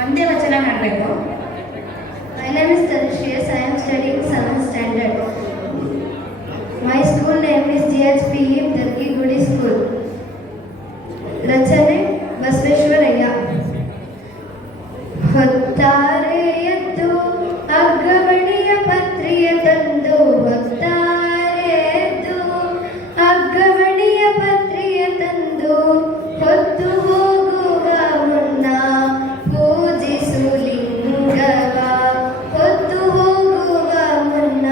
ಒಂದೇ ವಚನ ಮಾಡಬೇಕು. My name is Tanishriyas. I am studying 7th standard. My school name is GHPE Darkigudi School. ರಚನೆ ಬಸವೇಶ್ವರಯ್ಯ. ಹೊತ್ತಾರೆ ಎದ್ದು ಅಗ್ಗವಣಿಯ ಪತ್ರಿಯ ತಂದು, ಹೊತ್ತಾರೆ ಎದ್ದು ಅಗ್ಗವಣಿಯ ಪತ್ರಿಯ ತಂದು, ಹೊತ್ತು ಹೋಗುವ ಮುನ್ನ ಪೂಜಿಸು ಲಿಂಗವ, ಹೊತ್ತು ಹೋಗುವ ಮುನ್ನ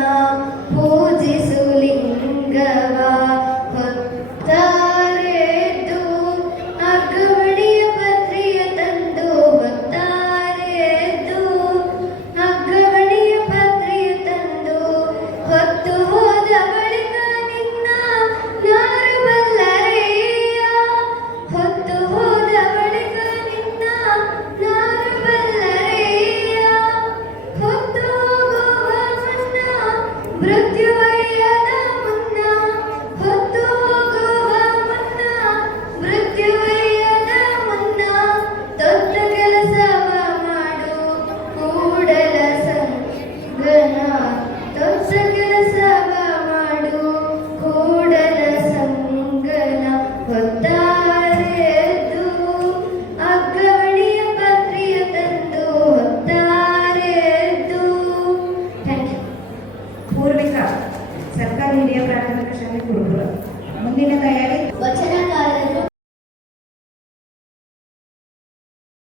ಪೂಜಿಸು ಲಿಂಗವ. ಹೊತ್ತಾರೆ ಎದ್ದು ಅಗ್ಗವಣಿಯ ಪತ್ರಿಯ ತಂದು, ಹೊತ್ತಾರೆ ಎದ್ದು ಅಗ್ಗವಣಿಯ ಪತ್ರಿಯ ತಂದು, ಹೊತ್ತು ಹೋದ ಬಳಿಕ ನಿನ್ನ ಯಾರು ಬಲ್ಲರೆಯ, ಹೊತ್ತು ಹೋದ ಬಳಿಕ ನಿನ್ನ ಯಾರು ಬಲ್ಲರೆಯ. ಹೊತ್ತು ಹೋಗುವ ಮುನ್ನ ಮೃತ್ಯುವಯ್ಯದ ಮುನ್ನ, ಹೊತ್ತು ಹೋಗುವ ಮುನ್ನ ಮೃತ್ಯುವಯ್ಯದ ಮುನ್ನ, ದೊಡ್ಡ ಕೆಲಸವ ಮಾಡು ಕೂಡಲ ಸಂಗನ, ದೊಡ್ಡ ಕೆಲಸವ ಮಾಡು ಕೂಡಲ ಸಂಗನ. ಹೊತ್ತಾರೆ ಎದ್ದು ಅಗ್ಗವಣಿಯ ಪತ್ರಿಯ ತಂದು, ಹೊತ್ತಾರೆ ಎದ್ದು. Thank you. ಪೂರ್ವಿಕಾ, ಸರ್ಕಾರಿ ಹಿರಿಯ ಪ್ರಾಥಮಿಕ ಶಾಲೆ ಕುರುಬರು.